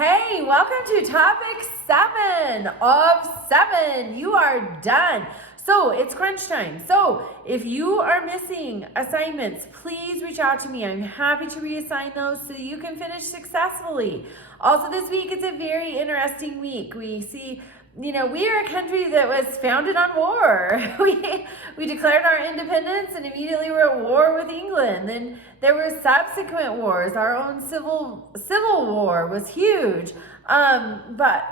Hey, welcome to topic 7 of 7. You are done. So it's crunch time. So if you are missing assignments, please reach out to me. I'm happy to reassign those so you can finish successfully. Also this week, it's a very interesting week. We see, we are a country that was founded on war. We declared our independence and immediately were at war with England. Then there were subsequent wars. Our own civil war was huge. But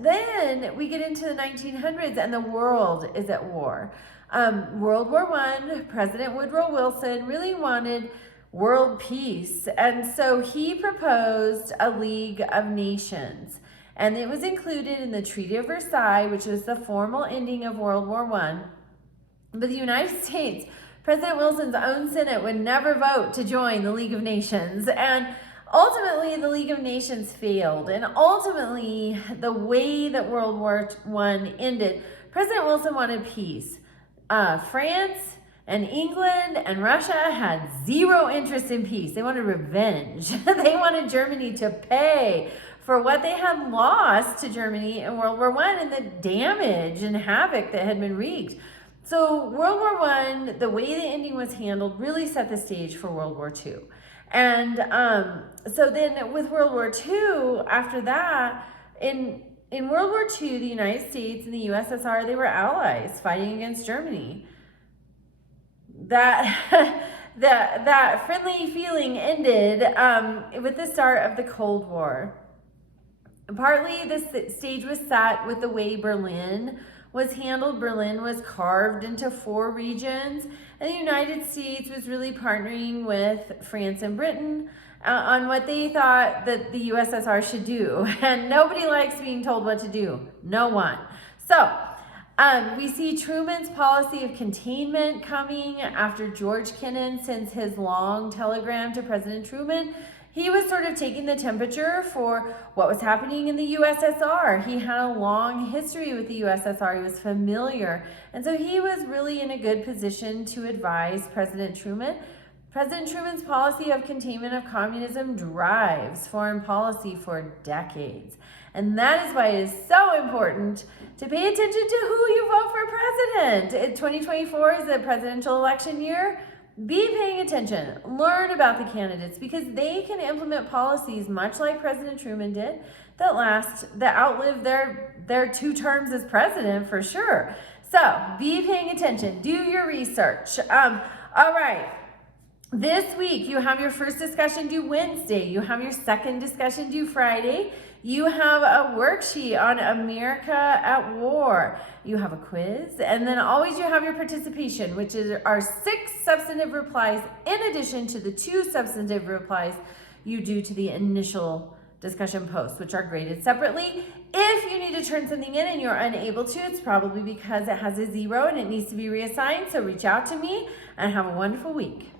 then we get into the 1900s and the world is at war. World War I, President Woodrow Wilson really wanted world peace. And so he proposed a League of Nations. And it was included in the Treaty of Versailles, which was the formal ending of World War I. But the United States, President Wilson's own Senate would never vote to join the League of Nations. And ultimately, the League of Nations failed. And ultimately, the way that World War I ended, President Wilson wanted peace. France and England and Russia had zero interest in peace. They wanted revenge. They wanted Germany to pay for what they had lost to Germany in World War I and the damage and havoc that had been wreaked. So World War I, the way the ending was handled, really set the stage for World War II. And so then with World War II, after that, in World War II, the United States and the USSR, they were allies fighting against Germany. That friendly feeling ended with the start of the Cold War. Partly the stage was set with the way Berlin was handled. Berlin was carved into 4 regions, and the United States was really partnering with France and Britain on what they thought that the USSR should do. And nobody likes being told what to do. No one. So we see Truman's policy of containment coming after George Kennan sends his long telegram to President Truman. He was sort of taking the temperature for what was happening in the USSR. He had a long history with the USSR. He was familiar. And so he was really in a good position to advise President Truman. President Truman's policy of containment of communism drives foreign policy for decades. And that is why it is so important to pay attention to who you vote for president. 2024 is a presidential election year. Be paying attention. Learn about the candidates because they can implement policies much like President Truman did that outlive their 2 terms as president for sure. So be paying attention. Do your research. All right. This week, you have your first discussion due Wednesday. You have your second discussion due Friday. You have a worksheet on America at War. You have a quiz. And then always you have your participation, which is our 6 substantive replies in addition to the 2 substantive replies you do to the initial discussion posts, which are graded separately. If you need to turn something in and you're unable to, it's probably because it has a 0 and it needs to be reassigned. So reach out to me and have a wonderful week.